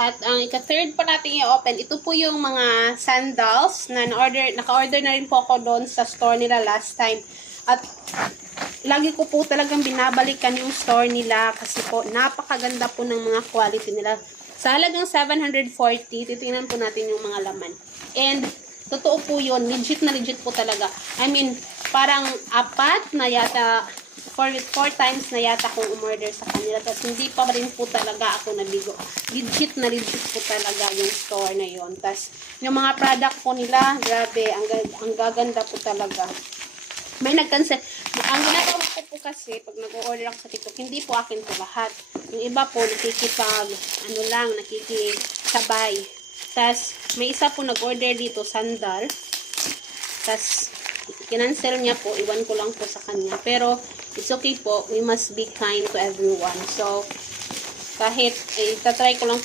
At ang ika-third pa natin i-open, ito po yung mga sandals na naka-order na rin po ako doon sa store nila last time. At lagi ko po talagang binabalikan yung store nila kasi po napakaganda po ng mga quality nila. Sa halagang 740, titingnan po natin yung mga laman. And totoo po yun, legit na legit po talaga. I mean, parang apat na yata, four times na yata akong umorder sa kanila. Tapos hindi pa rin po talaga ako nabigo. Legit na legit po talaga yung store na yon. Tapos yung mga product po nila, grabe, ang gaganda po talaga. May nag-cancel. Ang ginagawa ko po kasi, pag nag-order ako sa TikTok, hindi po akin po lahat. Yung iba po, nakikisabay. Tapos, may isa po nag-order dito, sandal. Tapos, kinancel niya po, iwan ko lang po sa kanya. Pero, it's okay po, we must be kind to everyone. So, kahit, tatry ko lang